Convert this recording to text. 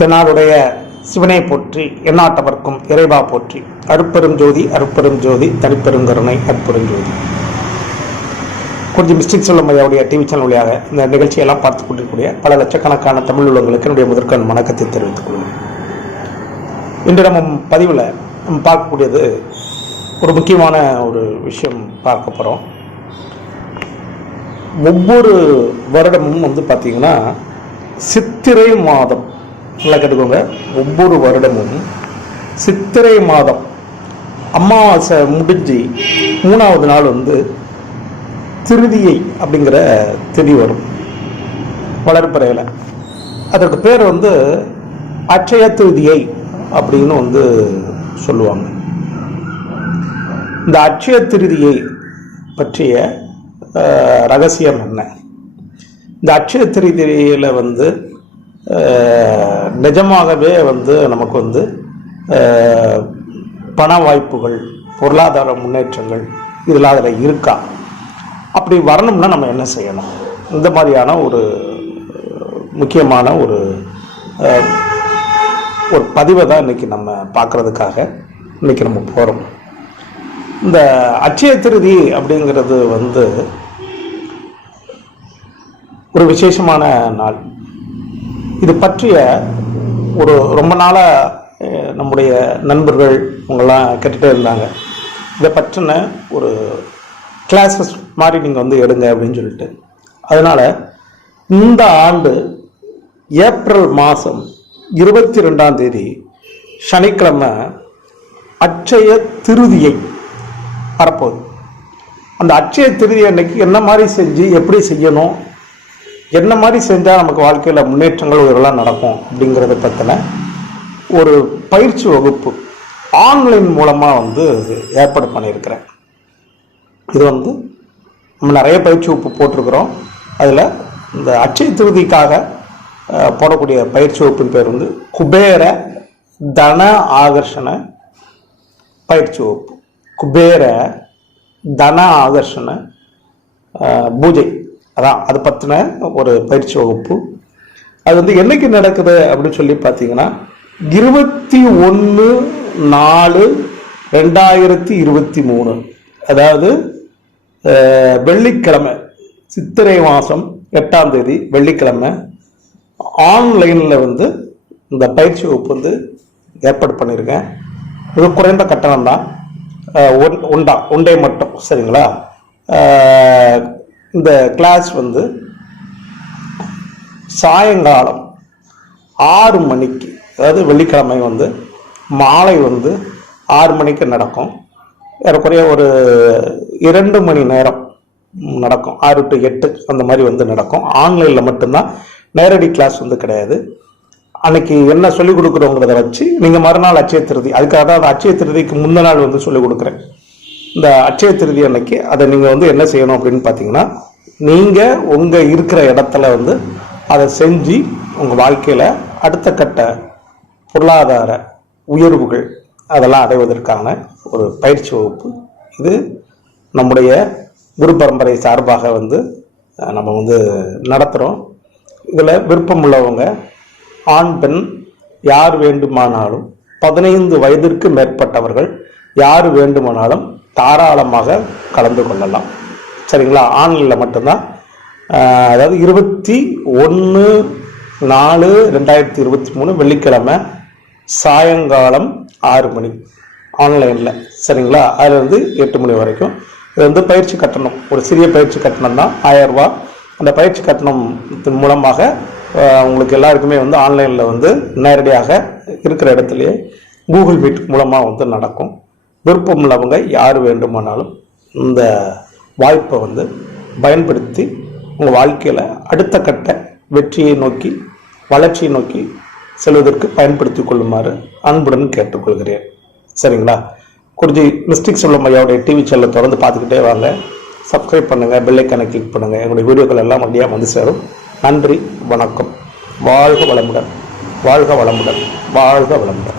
தென்னாடுடைய சிவனை போற்றி எந்நாட்டவர்க்கும் இறைவா போற்றி. அருட்பெரும் ஜோதி அருட்பெரும் ஜோதி தனிப்பெருங்கருணை அற்பெருஞ்சோதி. கொஞ்சம் மிஸ்டேக் சொல்லும் ஐயாவுடைய டிவி சேனல் வழியாக இந்த நிகழ்ச்சியெல்லாம் பார்த்து கொண்டிருக்கக்கூடிய பல லட்சக்கணக்கான தமிழ் உள்ளவங்களுக்கு என்னுடைய முதற்கண் வணக்கத்தை தெரிவித்துக் கொள்வேன். இன்று நம்ம பதிவில் நம்ம பார்க்கக்கூடியது ஒரு முக்கியமான ஒரு விஷயம் பார்க்க போகிறோம். ஒவ்வொரு வருடமும் பார்த்திங்கன்னா சித்திரை மாதம், நல்லா கேட்டுக்கோங்க, ஒவ்வொரு வருடமும் சித்திரை மாதம் அமாவாசை முடிஞ்சு 3வது நாள் திருதியை அப்படிங்கிற திதி வரும் வளர்ப்பறையில். அதற்கு பேர் அட்சய திருதியை அப்படின்னு சொல்லுவாங்க. இந்த அட்சய திருதியை பற்றிய ரகசியம் என்ன? இந்த அட்சய திருதியில் நிஜமாகவே நமக்கு பண வாய்ப்புகள், பொருளாதார முன்னேற்றங்கள் இதில் அதில் இருக்கா? அப்படி வரணும்னா நம்ம என்ன செய்யணும்? இந்த மாதிரியான ஒரு முக்கியமான ஒரு பதிவை தான் இன்றைக்கி நம்ம பார்க்குறதுக்காக இன்றைக்கி நம்ம போகிறோம். இந்த அட்சய திருதி அப்படிங்கிறது ஒரு விசேஷமான நாள். இது பற்றிய ஒரு ரொம்ப நாளாக நம்முடைய நண்பர்கள் அவங்கெல்லாம் கேட்டுகிட்டே இருந்தாங்க. இதை பற்றின ஒரு கிளாஸஸ் மாதிரி நீங்கள் எடுங்க அப்படின்னு சொல்லிட்டு. அதனால் இந்த ஆண்டு ஏப்ரல் மாதம் 22ஆம் தேதி சனிக்கிழமை அட்சய திருதியை வரப்போகுது. அந்த அட்சய திருதி அன்னைக்கு என்ன மாதிரி செஞ்சு எப்படி செய்யணும், என்ன மாதிரி செஞ்சால் நமக்கு வாழ்க்கையில் முன்னேற்றங்கள் இதெல்லாம் நடக்கும் அப்படிங்கிறத பற்றின ஒரு பயிற்சி வகுப்பு ஆன்லைன் மூலமாக ஏற்பாடு பண்ணியிருக்கிறேன். இது நம்ம நிறைய பயிற்சி வகுப்பு போட்டிருக்கிறோம். அதில் இந்த அட்சய திருதிக்காக போடக்கூடிய பயிற்சி வகுப்பின் பேர் குபேர தன ஆகர்ஷண பயிற்சி வகுப்பு. குபேர தன ஆகர்ஷண பூஜை, அதான் அது பற்றின ஒரு பயிற்சி வகுப்பு. அது என்னைக்கு நடக்குது அப்படின்னு சொல்லி பார்த்தீங்கன்னா 21/4/2023, அதாவது வெள்ளிக்கிழமை, சித்திரை மாதம் 8ஆம் தேதி வெள்ளிக்கிழமை ஆன்லைனில் இந்த பயிற்சி வகுப்பு ஏற்பாடு பண்ணியிருக்கேன். இது குறைந்த கட்டணம் தான், ஒன்றே மட்டும், சரிங்களா? இந்த கிளாஸ் சாயங்காலம் 6 மணிக்கு, அதாவது வெள்ளிக்கிழமை மாலை 6 மணிக்கு நடக்கும். ஏறக்குறைய ஒரு 2 மணி நேரம் நடக்கும். 6 to 8 அந்த மாதிரி நடக்கும். ஆன்லைனில் மட்டும்தான், நேரடி கிளாஸ் கிடையாது. அன்னைக்கு என்ன சொல்லிக் கொடுக்குறோங்கிறத வச்சு நீங்கள் மறுநாள் அட்சய திருதி, அதுக்காக தான் அந்த அட்சய திருதிக்கு முந்தின நாள் சொல்லிக் கொடுக்குறேன். இந்த அட்சய திருதி அன்னைக்கு அதை நீங்கள் என்ன செய்யணும் அப்படின்னு பார்த்தீங்கன்னா, நீங்கள் உங்கள் இருக்கிற இடத்துல அதை செஞ்சு உங்கள் வாழ்க்கையில் அடுத்த கட்ட பொருளாதார உயர்வுகள் அதெல்லாம் அடைவதற்கான ஒரு பயிற்சி வகுப்பு. இது நம்முடைய குரு பரம்பரை சார்பாக நம்ம நடத்துகிறோம். இதில் விருப்பம் உள்ளவங்க ஆண் பெண் யார் வேண்டுமானாலும், 15 வயதிற்கு மேற்பட்டவர்கள் யார் வேண்டுமானாலும் தாராளமாக கலந்து கொள்ளலாம், சரிங்களா? ஆன்லைனில் மட்டும்தான். அதாவது 21/4/2023 வெள்ளிக்கிழமை சாயங்காலம் 6 மணி ஆன்லைனில், சரிங்களா? அதிலிருந்து 8 மணி வரைக்கும். இது பயிற்சி கட்டணம், ஒரு சிறிய பயிற்சி கட்டணம் தான், 1000 ரூபா. அந்த பயிற்சி கட்டணத்தின் மூலமாக உங்களுக்கு எல்லாருக்குமே ஆன்லைனில் நேரடியாக இருக்கிற இடத்துலையே கூகுள் மீட் மூலமாக நடக்கும். விருப்பம் உள்ளவங்க யார் வேண்டுமானாலும் இந்த வாய்ப்பை பயன்படுத்தி உங்கள் வாழ்க்கையில் அடுத்த கட்ட வெற்றியை நோக்கி, வளர்ச்சியை நோக்கி செல்வதற்கு பயன்படுத்தி கொள்ளுமாறு அன்புடன் கேட்டுக்கொள்கிறேன், சரிங்களா? கொஞ்சம் மிஸ்டேக் சொல்லும் ஐயாவுடைய டிவி சேனலை தொடர்ந்து பார்த்துக்கிட்டே வாங்க. சப்ஸ்கிரைப் பண்ணுங்கள், பெல் ஐக்கானை கிளிக் பண்ணுங்கள். எங்களுடைய வீடியோக்கள் எல்லாம் வழியாக சேரும். நன்றி, வணக்கம். வாழ்க வளமுடன், வாழ்க வளமுடன், வாழ்க வளமுடன்.